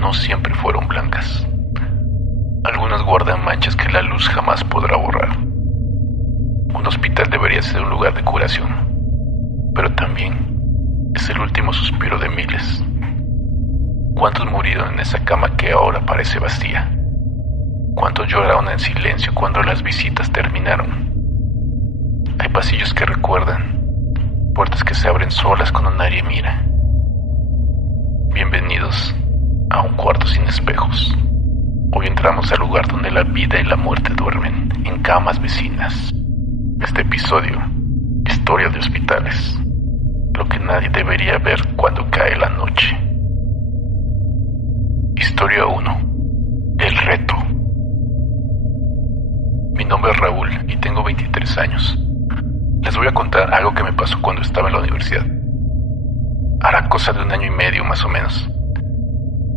no siempre fueron blancas. Algunas guardan manchas que la luz jamás podrá borrar. Un hospital debería ser un lugar de curación, pero también es el último suspiro de miles. ¿Cuántos murieron en esa cama que ahora parece vacía? ¿Cuántos lloraron en silencio cuando las visitas terminaron? Hay pasillos que recuerdan, puertas que se abren solas cuando nadie mira. Bienvenidos a un cuarto sin espejos. Hoy entramos al lugar donde la vida y la muerte duermen, en camas vecinas. Este episodio, historia de hospitales, lo que nadie debería ver cuando cae la noche. Historia 1. El reto. Mi nombre es Raúl y tengo 23 años. Les voy a contar algo que me pasó cuando estaba en la universidad. Hará cosa de 1 año y medio más o menos.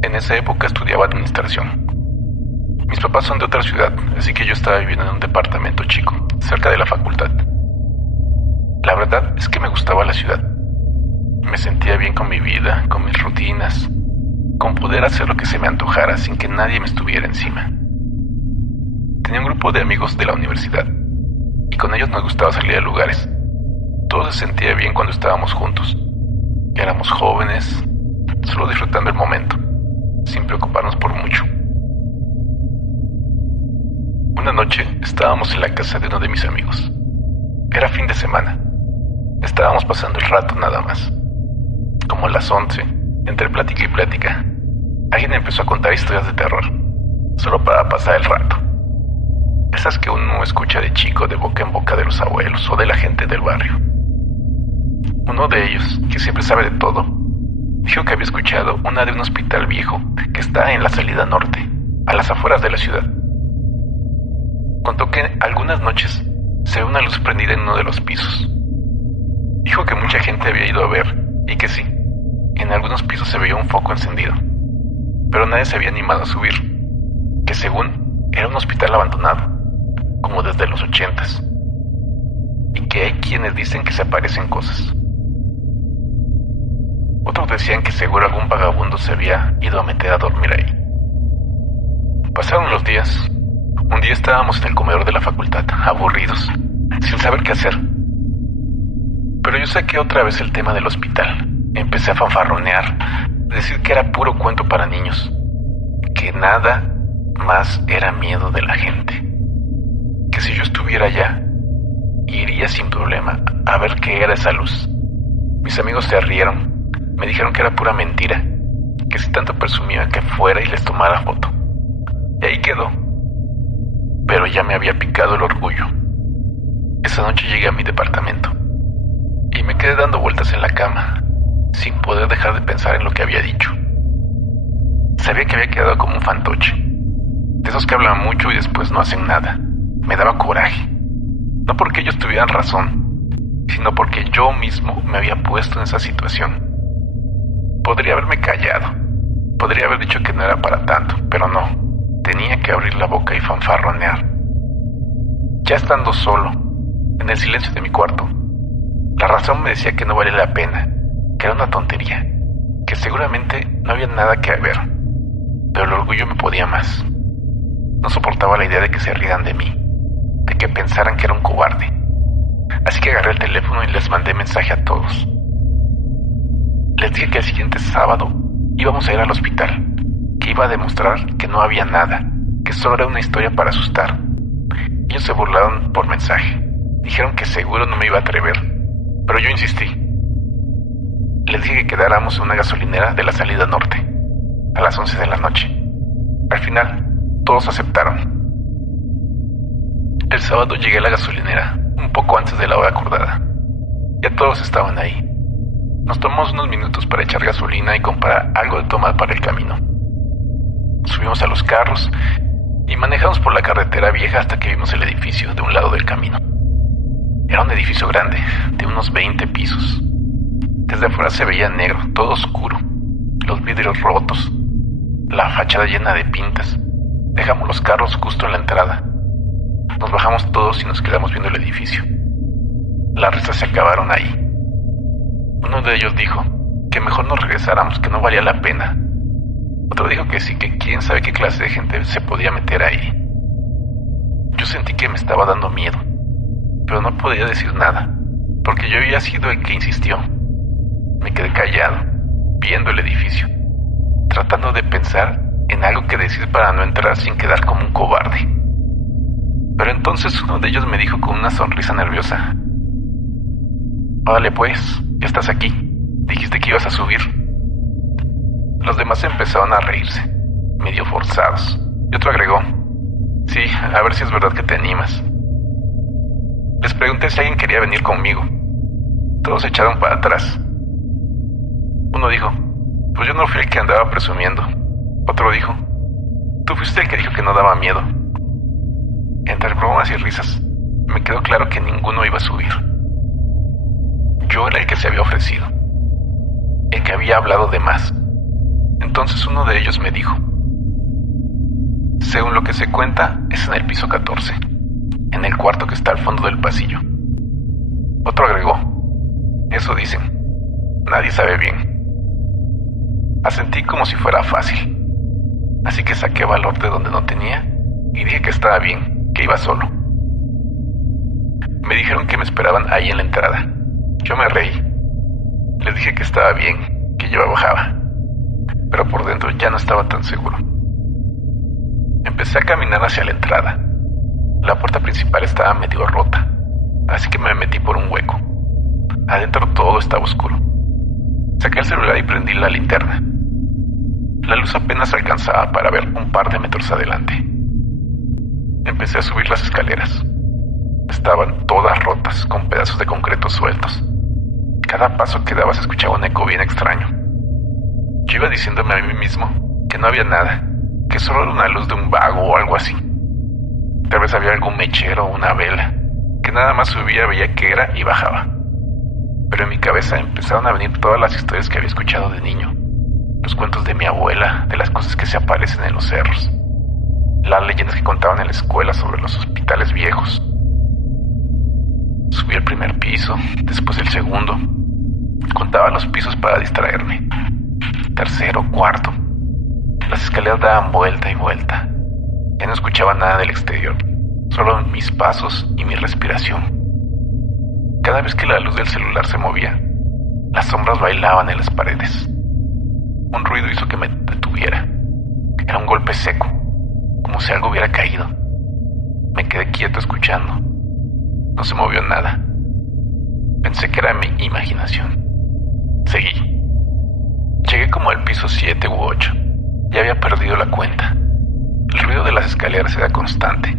En esa época estudiaba administración. Mis papás son de otra ciudad, así que yo estaba viviendo en un departamento chico, cerca de la facultad. La verdad es que me gustaba la ciudad. Me sentía bien con mi vida, con mis rutinas, con poder hacer lo que se me antojara sin que nadie me estuviera encima. Tenía un grupo de amigos de la universidad y con ellos nos gustaba salir a lugares. Todo se sentía bien cuando estábamos juntos. Éramos jóvenes, solo disfrutando el momento, sin preocuparnos por mucho. Una noche estábamos en la casa de uno de mis amigos. Era fin de semana. Estábamos pasando el rato nada más. Como a las 11, entre plática y plática, alguien empezó a contar historias de terror, solo para pasar el rato. Esas que uno escucha de chico de boca en boca de los abuelos o de la gente del barrio. Uno de ellos, que siempre sabe de todo, dijo que había escuchado una de un hospital viejo que está en la salida norte, a las afueras de la ciudad. Contó que algunas noches se ve una luz prendida en uno de los pisos. Dijo que mucha gente había ido a ver y que sí, en algunos pisos se veía un foco encendido, pero nadie se había animado a subir, que según era un hospital abandonado, como desde los 80s, y que hay quienes dicen que se aparecen cosas. Otros decían que seguro algún vagabundo se había ido a meter a dormir ahí. Pasaron los días. Un día estábamos en el comedor de la facultad, aburridos, sin saber qué hacer. Pero yo saqué otra vez el tema del hospital. Empecé a fanfarronear, decir que era puro cuento para niños, que nada más era miedo de la gente, que si yo estuviera allá, iría sin problema a ver qué era esa luz. Mis amigos se rieron, me dijeron que era pura mentira, que si tanto presumía que fuera y les tomara foto. Y ahí quedó. Pero ya me había picado el orgullo. Esa noche llegué a mi departamento y me quedé dando vueltas en la cama, sin poder dejar de pensar en lo que había dicho. Sabía que había quedado como un fantoche, de esos que hablan mucho y después no hacen nada. Me daba coraje, no porque ellos tuvieran razón, sino porque yo mismo me había puesto en esa situación. Podría haberme callado, podría haber dicho que no era para tanto, pero no. Tenía que abrir la boca y fanfarronear. Ya estando solo, en el silencio de mi cuarto, la razón me decía que no valía la pena, que era una tontería, que seguramente no había nada que ver, pero el orgullo me podía más. No soportaba la idea de que se rieran de mí, de que pensaran que era un cobarde. Así que agarré el teléfono y les mandé mensaje a todos. Les dije que el siguiente sábado íbamos a ir al hospital, que iba a demostrar que no había nada, que solo era una historia para asustar. Ellos se burlaron por mensaje. Dijeron que seguro no me iba a atrever, pero yo insistí. Les dije que quedáramos en una gasolinera de la salida norte, a las 11 de la noche. Al final, todos aceptaron. El sábado llegué a la gasolinera, un poco antes de la hora acordada. Ya todos estaban ahí. Nos tomamos unos minutos para echar gasolina y comprar algo de tomar para el camino. Subimos a los carros y manejamos por la carretera vieja hasta que vimos el edificio de un lado del camino. Era un edificio grande, de unos 20 pisos. Desde afuera se veía negro, todo oscuro, los vidrios rotos, la fachada llena de pintas. Dejamos los carros justo en la entrada. Nos bajamos todos y nos quedamos viendo el edificio. Las risas se acabaron ahí. Uno de ellos dijo que mejor nos regresáramos, que no valía la pena. Otro dijo que sí, que quién sabe qué clase de gente se podía meter ahí. Yo sentí que me estaba dando miedo, pero no podía decir nada, porque yo había sido el que insistió. Me quedé callado, viendo el edificio, tratando de pensar en algo que decir para no entrar sin quedar como un cobarde. Pero entonces uno de ellos me dijo con una sonrisa nerviosa: «Órale pues, ya estás aquí. Dijiste que ibas a subir». Los demás empezaron a reírse, medio forzados, y otro agregó: «Sí, a ver si es verdad que te animas». Les pregunté si alguien quería venir conmigo. Todos se echaron para atrás. Uno dijo: «Pues yo no fui el que andaba presumiendo». Otro dijo: «Tú fuiste el que dijo que no daba miedo». Entre bromas y risas, me quedó claro que ninguno iba a subir. Yo era el que se había ofrecido, el que había hablado de más. Entonces uno de ellos me dijo: «Según lo que se cuenta, es en el piso 14, en el cuarto que está al fondo del pasillo». Otro agregó: «Eso dicen, nadie sabe bien». Asentí como si fuera fácil, así que saqué valor de donde no tenía y dije que estaba bien, que iba solo. Me dijeron que me esperaban ahí en la entrada. Yo me reí. Les dije que estaba bien, que yo bajaba, pero por dentro ya no estaba tan seguro. Empecé a caminar hacia la entrada. La puerta principal estaba medio rota, así que me metí por un hueco. Adentro todo estaba oscuro. Saqué el celular y prendí la linterna. La luz apenas alcanzaba para ver un par de metros adelante. Empecé a subir las escaleras. Estaban todas rotas, con pedazos de concreto sueltos. Cada paso que daba se escuchaba un eco bien extraño. Yo iba diciéndome a mí mismo que no había nada, que solo era una luz de un vago o algo así. Tal vez había algún mechero o una vela, que nada más subía, veía qué era y bajaba. Pero en mi cabeza empezaron a venir todas las historias que había escuchado de niño. Los cuentos de mi abuela, de las cosas que se aparecen en los cerros. Las leyendas que contaban en la escuela sobre los hospitales viejos. Subí al primer piso, después el segundo. Contaba los pisos para distraerme. Tercero, cuarto. Las escaleras daban vuelta y vuelta. Ya no escuchaba nada del exterior, solo mis pasos y mi respiración. Cada vez que la luz del celular se movía, las sombras bailaban en las paredes. Un ruido hizo que me detuviera. Era un golpe seco, como si algo hubiera caído. Me quedé quieto escuchando. No se movió nada. Pensé que era mi imaginación. Seguí. Llegué como al piso 7 u 8. Ya había perdido la cuenta. El ruido de las escaleras era constante.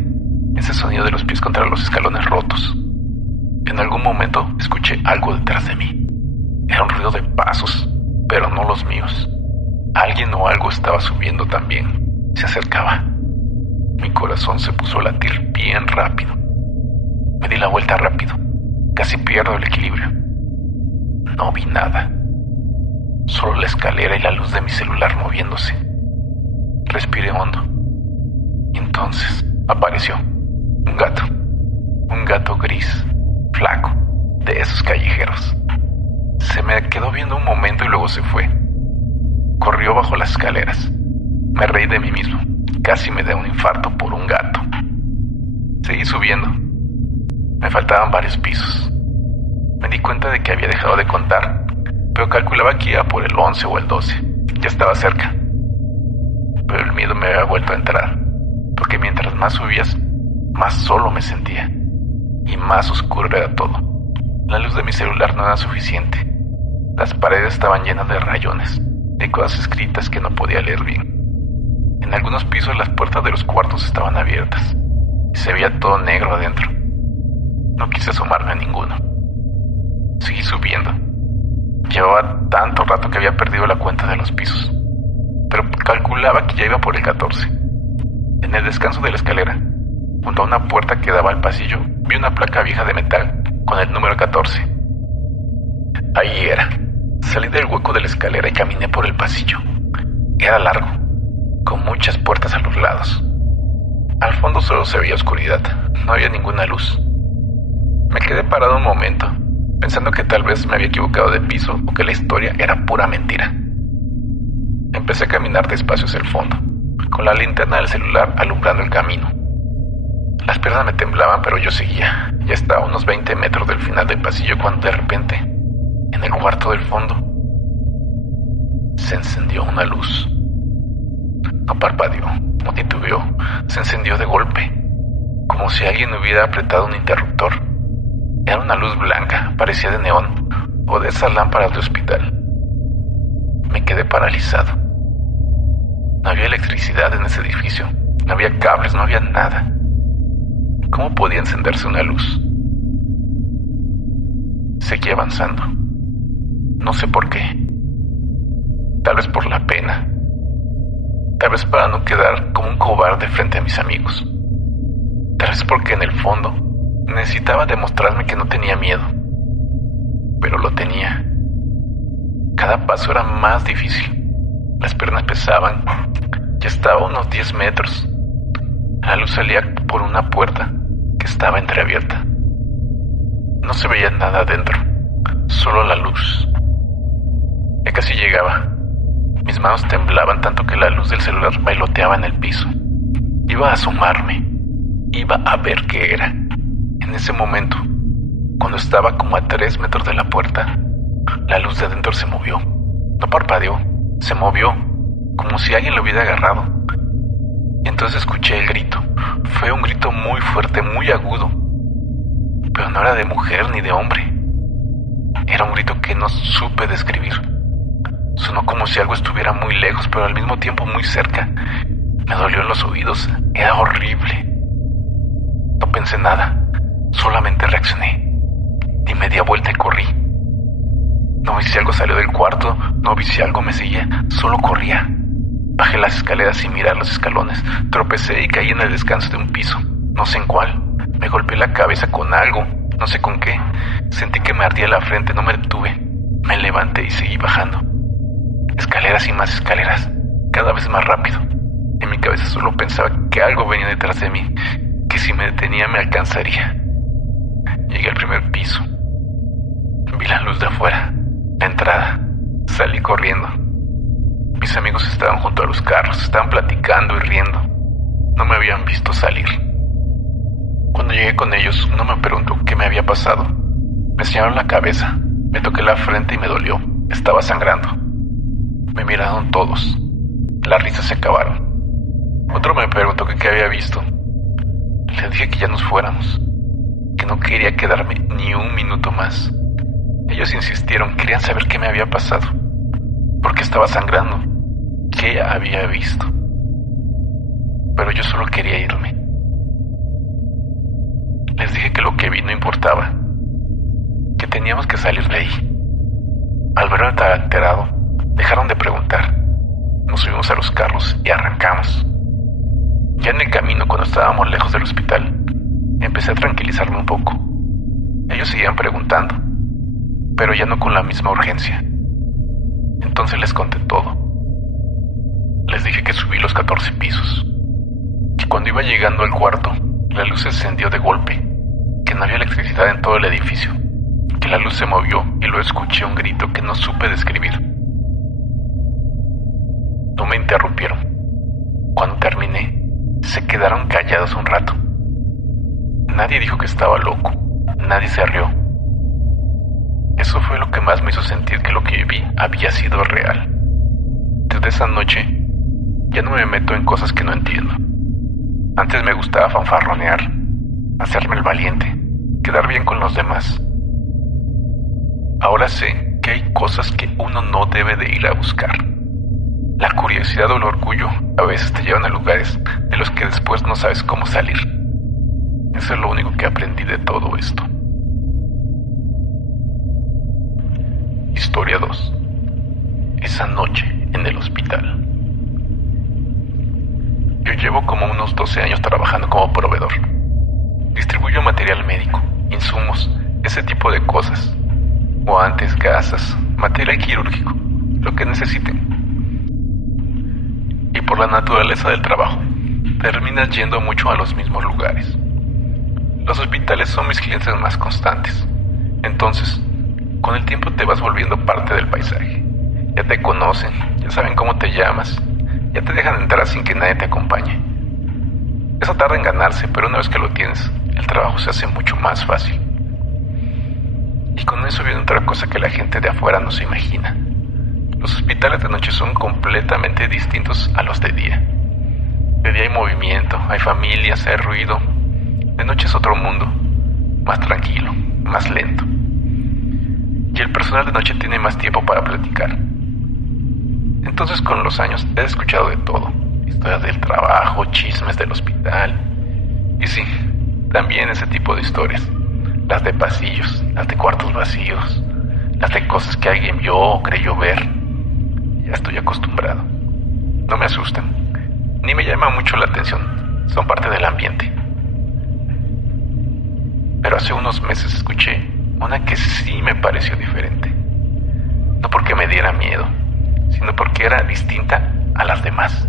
Ese sonido de los pies contra los escalones rotos. En algún momento escuché algo detrás de mí. Era un ruido de pasos, pero no los míos. Alguien o algo estaba subiendo también. Se acercaba. Mi corazón se puso a latir bien rápido. Me di la vuelta rápido. Casi pierdo el equilibrio. No vi nada. Solo la escalera y la luz de mi celular moviéndose. Respiré hondo. Y entonces apareció un gato. Un gato gris, flaco, de esos callejeros. Se me quedó viendo un momento y luego se fue. Corrió bajo las escaleras. Me reí de mí mismo. Casi me da un infarto por un gato. Seguí subiendo. Me faltaban varios pisos. Me di cuenta de que había dejado de contar, pero calculaba que iba por el 11 o el 12. Ya estaba cerca. Pero el miedo me había vuelto a entrar, porque mientras más subías, más solo me sentía. Y más oscuro era todo. La luz de mi celular no era suficiente. Las paredes estaban llenas de rayones, de cosas escritas que no podía leer bien. En algunos pisos las puertas de los cuartos estaban abiertas y se veía todo negro adentro. No quise asomarme a ninguno. Seguí subiendo. Llevaba tanto rato que había perdido la cuenta de los pisos, pero calculaba que ya iba por el 14. En el descanso de la escalera, junto a una puerta que daba al pasillo, vi una placa vieja de metal con el número 14. Ahí era. Salí del hueco de la escalera y caminé por el pasillo. Era largo, con muchas puertas a los lados. Al fondo solo se veía oscuridad, no había ninguna luz. Me quedé parado un momento, pensando que tal vez me había equivocado de piso o que la historia era pura mentira. Empecé a caminar despacio hacia el fondo, con la linterna del celular alumbrando el camino. Las piernas me temblaban, pero yo seguía. Ya estaba a unos 20 metros del final del pasillo cuando de repente, en el cuarto del fondo, se encendió una luz. No parpadeó, no titubeó, se encendió de golpe, como si alguien hubiera apretado un interruptor. Era una luz blanca, parecía de neón o de esas lámparas de hospital. Me quedé paralizado. No había electricidad en ese edificio, no había cables, no había nada. ¿Cómo podía encenderse una luz? Seguí avanzando. No sé por qué. Tal vez por la pena. Tal vez para no quedar como un cobarde frente a mis amigos. Tal vez porque en el fondo necesitaba demostrarme que no tenía miedo. Pero lo tenía. Cada paso era más difícil. Las piernas pesaban. Ya estaba a unos 10 metros. La luz salía por una puerta que estaba entreabierta. No se veía nada adentro, solo la luz. Ya casi llegaba. Mis manos temblaban tanto que la luz del celular bailoteaba en el piso. Iba a asomarme. Iba a ver qué era. En ese momento, cuando estaba como a 3 metros de la puerta, la luz de adentro se movió. No parpadeó, se movió, como si alguien lo hubiera agarrado. Y entonces escuché el grito. Fue un grito muy fuerte, muy agudo. Pero no era de mujer ni de hombre. Era un grito que no supe describir. Sonó como si algo estuviera muy lejos, pero al mismo tiempo muy cerca. Me dolió en los oídos. Era horrible. No pensé nada. Solamente reaccioné. Di media vuelta y corrí. No vi si algo salió del cuarto. No vi si algo me seguía. Solo corría. Bajé las escaleras sin mirar los escalones. Tropecé y caí en el descanso de un piso. No sé en cuál. Me golpeé la cabeza con algo. No sé con qué. Sentí que me ardía la frente. No me detuve. Me levanté y seguí bajando. Escaleras y más escaleras. Cada vez más rápido. En mi cabeza solo pensaba que algo venía detrás de mí. Que si me detenía me alcanzaría. Llegué al primer piso. Vi la luz de afuera. La entrada. Salí corriendo. Mis amigos estaban junto a los carros, estaban platicando y riendo. No me habían visto salir. Cuando llegué con ellos, uno me preguntó qué me había pasado. Me señalaron la cabeza, me toqué la frente y me dolió. Estaba sangrando. Me miraron todos. Las risas se acabaron. Otro me preguntó que qué había visto. Le dije que ya nos fuéramos, que no quería quedarme ni un minuto más. Ellos insistieron, querían saber qué me había pasado. ¿Por qué estaba sangrando? ¿Qué había visto? Pero yo solo quería irme. Les dije que lo que vi no importaba, que teníamos que salir de ahí. Al verme tan alterado, dejaron de preguntar. Nos subimos a los carros y arrancamos. Ya en el camino, cuando estábamos lejos del hospital, empecé a tranquilizarme un poco. Ellos seguían preguntando, pero ya no con la misma urgencia. Entonces les conté todo. Les dije que subí los 14 pisos, que cuando iba llegando al cuarto, la luz se encendió de golpe, que no había electricidad en todo el edificio, que la luz se movió y luego escuché un grito que no supe describir. No me interrumpieron. Cuando terminé, se quedaron callados un rato. Nadie dijo que estaba loco, nadie se rió. Eso fue lo que más me hizo sentir que lo que viví había sido real. Desde esa noche, ya no me meto en cosas que no entiendo. Antes me gustaba fanfarronear, hacerme el valiente, quedar bien con los demás. Ahora sé que hay cosas que uno no debe de ir a buscar. La curiosidad o el orgullo a veces te llevan a lugares de los que después no sabes cómo salir. Eso es lo único que aprendí de todo esto. Historia 2. Esa noche en el hospital. Yo llevo como unos 12 años trabajando como proveedor. Distribuyo material médico, insumos, ese tipo de cosas. Guantes, gasas, material quirúrgico, lo que necesiten. Y por la naturaleza del trabajo, terminas yendo mucho a los mismos lugares. Los hospitales son mis clientes más constantes. Entonces, con el tiempo te vas volviendo parte del paisaje. Ya te conocen, ya saben cómo te llamas, ya te dejan entrar sin que nadie te acompañe. Eso tarda en ganarse, pero una vez que lo tienes, el trabajo se hace mucho más fácil. Y con eso viene otra cosa que la gente de afuera no se imagina. Los hospitales de noche son completamente distintos a los de día. De día hay movimiento, hay familias, hay ruido. De noche es otro mundo, más tranquilo, más lento. Y el personal de noche tiene más tiempo para platicar. Entonces con los años he escuchado de todo. Historias del trabajo, chismes del hospital. Y sí, también ese tipo de historias. Las de pasillos, las de cuartos vacíos, las de cosas que alguien vio o creyó ver. Ya estoy acostumbrado. No me asustan, ni me llama mucho la atención. Son parte del ambiente. Pero hace unos meses escuché una que sí me pareció diferente. No porque me diera miedo, sino porque era distinta a las demás.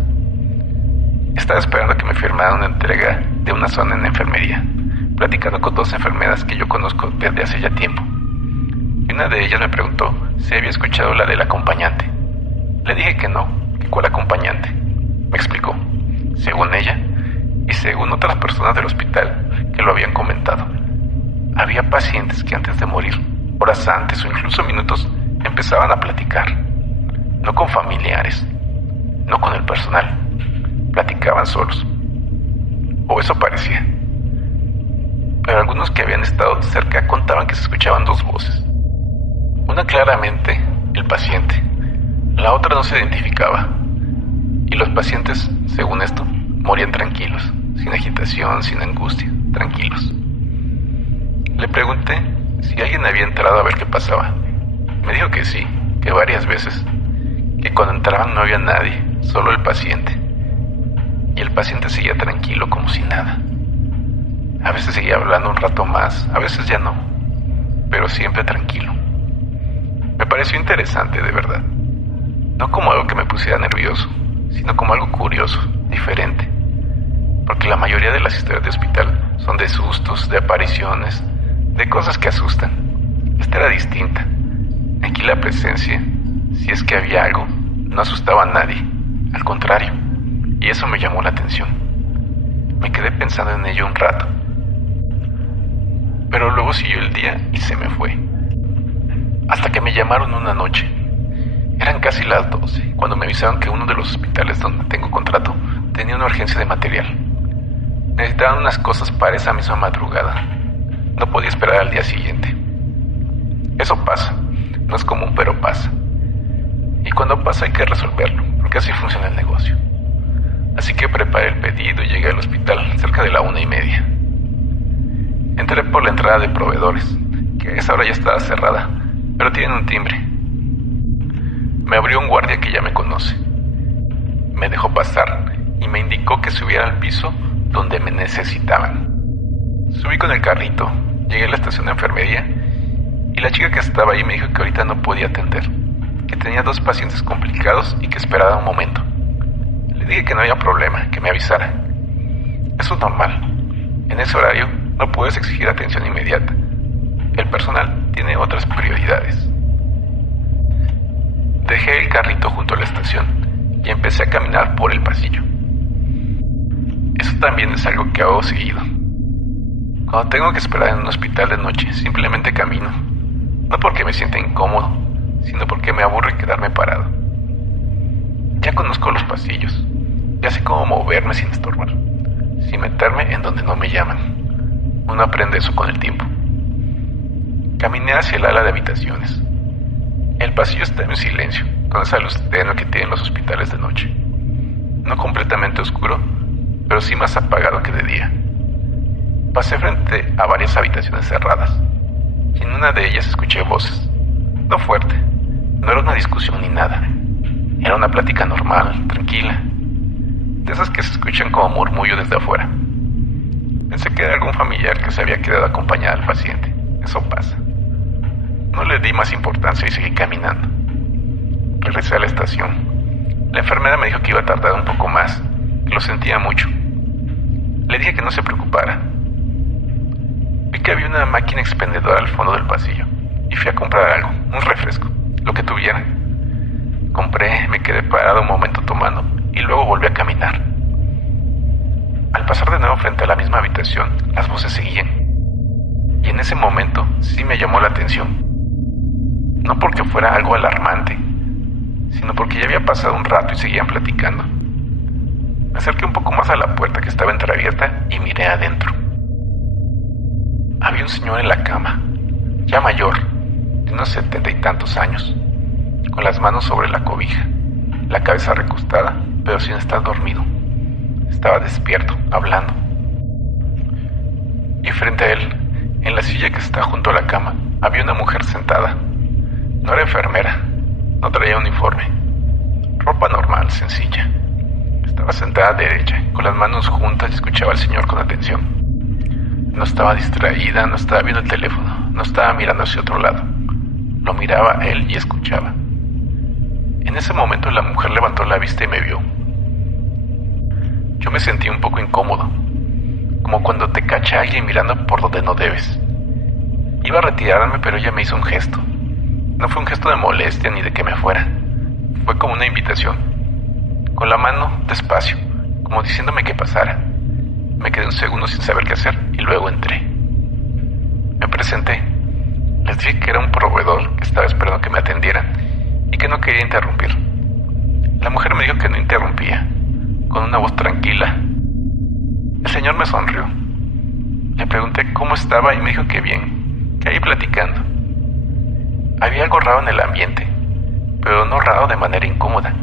Estaba esperando que me firmaran una entrega de una zona en la enfermería, platicando con dos enfermeras que yo conozco desde hace ya tiempo. Y una de ellas me preguntó si había escuchado la del acompañante. Le dije que no, que cuál acompañante. Me explicó, según ella y según otras personas del hospital que lo habían comentado, había pacientes que antes de morir, horas antes o incluso minutos, empezaban a platicar. No con familiares, no con el personal. Platicaban solos. O eso parecía. Pero algunos que habían estado cerca contaban que se escuchaban dos voces. Una claramente, el paciente. La otra no se identificaba. Y los pacientes, según esto, morían tranquilos, sin agitación, sin angustia, tranquilos. Le pregunté si alguien había entrado a ver qué pasaba. Me dijo que sí, que varias veces. Que cuando entraban no había nadie, solo el paciente. Y el paciente seguía tranquilo como si nada. A veces seguía hablando un rato más, a veces ya no, pero siempre tranquilo. Me pareció interesante, de verdad. No como algo que me pusiera nervioso, sino como algo curioso, diferente. Porque la mayoría de las historias de hospital son de sustos, de apariciones, de cosas que asustan. Esta era distinta. Aquí la presencia, si es que había algo, no asustaba a nadie. Al contrario. Y eso me llamó la atención. Me quedé pensando en ello un rato. Pero luego siguió el día y se me fue. Hasta que me llamaron una noche. Eran casi las 12, cuando me avisaron que uno de los hospitales donde tengo contrato tenía una urgencia de material. Necesitaban unas cosas para esa misma madrugada. No podía esperar al día siguiente. Eso pasa. No es común, pero pasa. Y cuando pasa hay que resolverlo, porque así funciona el negocio. Así que preparé el pedido y llegué al hospital cerca de la 1:30. Entré por la entrada de proveedores, que a esa hora ya estaba cerrada, pero tienen un timbre. Me abrió un guardia que ya me conoce. Me dejó pasar y me indicó que subiera al piso donde me necesitaban. Subí con el carrito, llegué a la estación de enfermería y la chica que estaba ahí me dijo que ahorita no podía atender, que tenía 2 pacientes complicados y que esperara un momento. Le dije que no había problema, que me avisara. Eso es normal. En ese horario no puedes exigir atención inmediata. El personal tiene otras prioridades. Dejé el carrito junto a la estación y empecé a caminar por el pasillo. Eso también es algo que hago seguido. Cuando tengo que esperar en un hospital de noche, simplemente camino. No porque me sienta incómodo, sino porque me aburre quedarme parado. Ya conozco los pasillos. Ya sé cómo moverme sin estorbar, sin meterme en donde no me llaman. Uno aprende eso con el tiempo. Caminé hacia el ala de habitaciones. El pasillo está en silencio, con esa luz tenue que tienen los hospitales de noche. No completamente oscuro, pero sí más apagado que de día. Pasé frente a varias habitaciones cerradas, y en una de ellas escuché voces. No fuerte, no era una discusión ni nada. Era una plática normal, tranquila, de esas que se escuchan como murmullo desde afuera. Pensé que era algún familiar que se había quedado acompañado al paciente. Eso pasa. No le di más importancia y seguí caminando. Regresé a la estación. La enfermera me dijo que iba a tardar un poco más, que lo sentía mucho. Le dije que no se preocupara. Vi que había una máquina expendedora al fondo del pasillo y fui a comprar algo, un refresco, lo que tuviera. Compré, me quedé parado un momento tomando y luego volví a caminar. Al pasar de nuevo frente a la misma habitación, las voces seguían. Y en ese momento sí me llamó la atención. No porque fuera algo alarmante, sino porque ya había pasado un rato y seguían platicando. Me acerqué un poco más a la puerta que estaba entreabierta y miré adentro. Había un señor en la cama, ya mayor, de unos 70 y tantos años, con las manos sobre la cobija, la cabeza recostada, pero sin estar dormido. Estaba despierto, hablando. Y frente a él, en la silla que está junto a la cama, había una mujer sentada. No era enfermera, no traía uniforme, ropa normal, sencilla. Estaba sentada derecha, con las manos juntas y escuchaba al señor con atención. No estaba distraída, no estaba viendo el teléfono, no estaba mirando hacia otro lado. Lo miraba a él y escuchaba. En ese momento la mujer levantó la vista y me vio. Yo me sentí un poco incómodo, como cuando te cacha alguien mirando por donde no debes. Iba a retirarme, pero ella me hizo un gesto. No fue un gesto de molestia ni de que me fuera. Fue como una invitación. Con la mano, despacio, como diciéndome que pasara. Me quedé un segundo sin saber qué hacer y luego entré. Me presenté. Les dije que era un proveedor que estaba esperando que me atendieran y que no quería interrumpir. La mujer me dijo que no interrumpía, con una voz tranquila. El señor me sonrió. Le pregunté cómo estaba y me dijo que bien, que ahí platicando. Había algo raro en el ambiente, pero no raro de manera incómoda.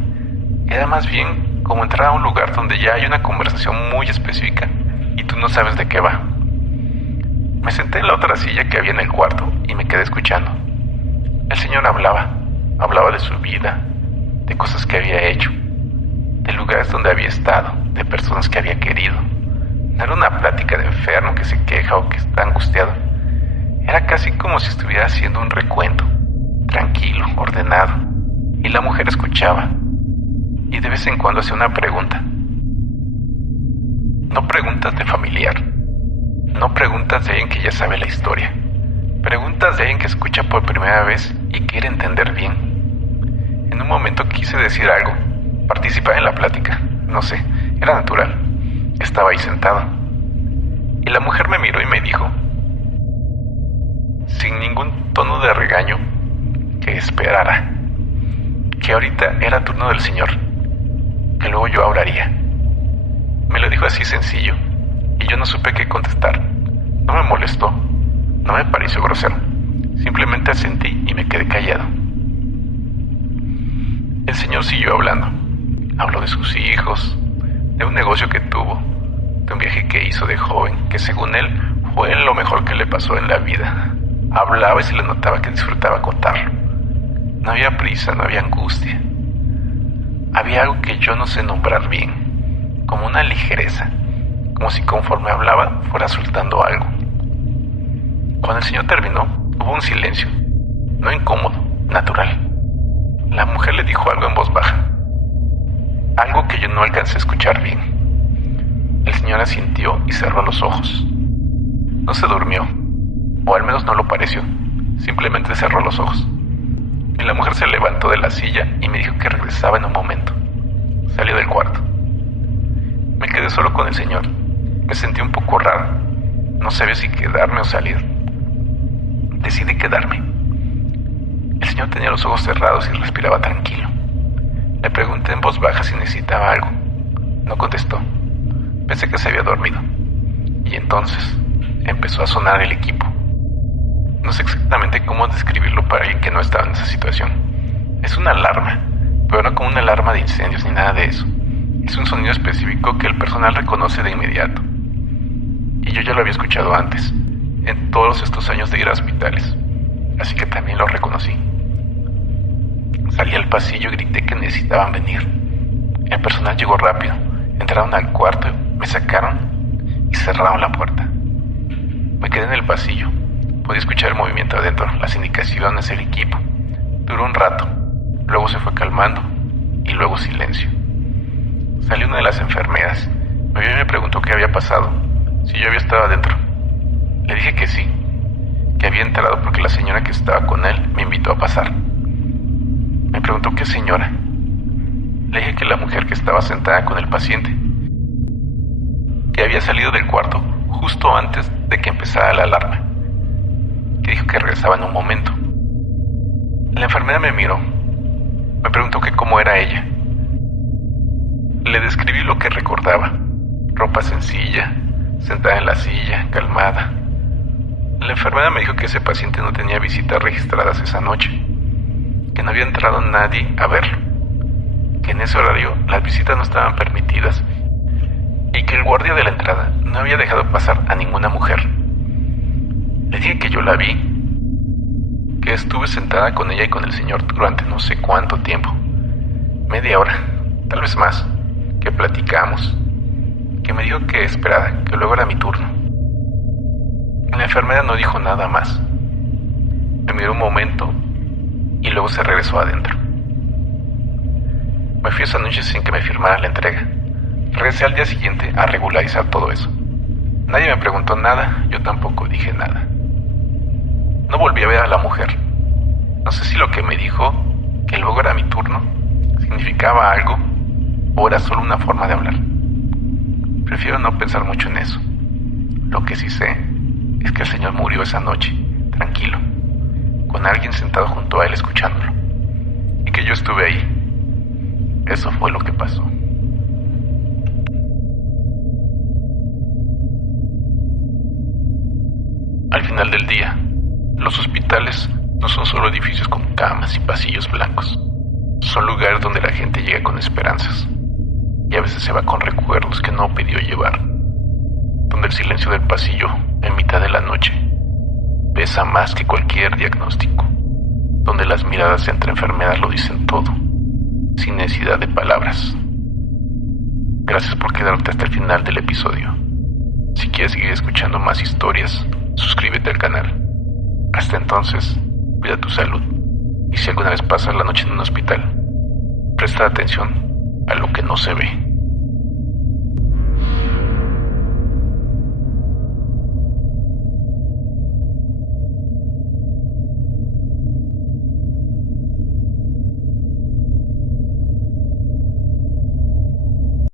Era más bien como entrar a un lugar donde ya hay una conversación muy específica y tú no sabes de qué va. Me senté en la otra silla que había en el cuarto y me quedé escuchando. El señor hablaba de su vida, de cosas que había hecho, de lugares donde había estado, de personas que había querido. No era una plática de enfermo que se queja o que está angustiado. Era casi como si estuviera haciendo un recuento, tranquilo, ordenado. Y la mujer escuchaba. Y de vez en cuando hacía una pregunta. No preguntas de familiar. No preguntas de alguien que ya sabe la historia. Preguntas de alguien que escucha por primera vez y quiere entender bien. En un momento quise decir algo, participar en la plática. No sé, era natural. Estaba ahí sentado. Y la mujer me miró y me dijo, sin ningún tono de regaño, que esperara. Que ahorita era turno del señor. Que luego yo hablaría. Me lo dijo así sencillo. Y yo no supe qué contestar. No me molestó. No me pareció grosero. Simplemente asentí y me quedé callado. El señor siguió hablando. Habló de sus hijos, de un negocio que tuvo, de un viaje que hizo de joven, que según él fue lo mejor que le pasó en la vida. Hablaba y se le notaba que disfrutaba contarlo. No había prisa, no había angustia. Había algo que yo no sé nombrar bien, como una ligereza, como si conforme hablaba fuera soltando algo. Cuando el señor terminó, hubo un silencio, no incómodo, natural. La mujer le dijo algo en voz baja, algo que yo no alcancé a escuchar bien. El señor asintió y cerró los ojos. No se durmió, o al menos no lo pareció, simplemente cerró los ojos. Y la mujer se levantó de la silla y me dijo que regresaba en un momento. Salió del cuarto. Me quedé solo con el señor. Me sentí un poco raro. No sabía si quedarme o salir. Decidí quedarme. El señor tenía los ojos cerrados y respiraba tranquilo. Le pregunté en voz baja si necesitaba algo. No contestó. Pensé que se había dormido. Y entonces empezó a sonar el equipo. No sé exactamente cómo describirlo para alguien que no estaba en esa situación. Es una alarma, pero no como una alarma de incendios ni nada de eso. Es un sonido específico que el personal reconoce de inmediato. Y yo ya lo había escuchado antes, en todos estos años de ir a hospitales. Así que también lo reconocí. Salí al pasillo y grité que necesitaban venir. El personal llegó rápido. Entraron al cuarto, me sacaron y cerraron la puerta. Me quedé en el pasillo. Podía escuchar el movimiento adentro, las indicaciones, el equipo. Duró un rato, luego se fue calmando y luego silencio. Salió una de las enfermeras. Me vio y me preguntó qué había pasado, si yo había estado adentro. Le dije que sí, que había entrado porque la señora que estaba con él me invitó a pasar. Me preguntó qué señora. Le dije que la mujer que estaba sentada con el paciente, que había salido del cuarto justo antes de que empezara la alarma, que dijo que regresaba en un momento. La enfermera me miró, me preguntó que cómo era ella. Le describí lo que recordaba: ropa sencilla, sentada en la silla, calmada. La enfermera me dijo que ese paciente no tenía visitas registradas esa noche, que no había entrado nadie a verlo, que en ese horario las visitas no estaban permitidas y que el guardia de la entrada no había dejado pasar a ninguna mujer. Le dije que yo la vi, que estuve sentada con ella y con el señor durante no sé cuánto tiempo, media hora, tal vez más, que platicamos, que me dijo que esperara, que luego era mi turno. La enfermera no dijo nada más. Me miró un momento y luego se regresó adentro. Me fui esa noche sin que me firmara la entrega. Regresé al día siguiente a regularizar todo eso. Nadie me preguntó nada, yo tampoco dije nada. No volví a ver a la mujer. No sé si lo que me dijo, que luego era mi turno, significaba algo o era solo una forma de hablar. Prefiero no pensar mucho en eso. Lo que sí sé es que el señor murió esa noche, tranquilo, con alguien sentado junto a él escuchándolo, y que yo estuve ahí. Eso fue lo que pasó. Al final del día, los hospitales no son solo edificios con camas y pasillos blancos. Son lugares donde la gente llega con esperanzas y a veces se va con recuerdos que no pidió llevar, donde el silencio del pasillo en mitad de la noche pesa más que cualquier diagnóstico, donde las miradas entre enfermeras lo dicen todo, sin necesidad de palabras. Gracias por quedarte hasta el final del episodio. Si quieres seguir escuchando más historias, suscríbete al canal. Hasta entonces, cuida tu salud, y si alguna vez pasas la noche en un hospital, presta atención a lo que no se ve.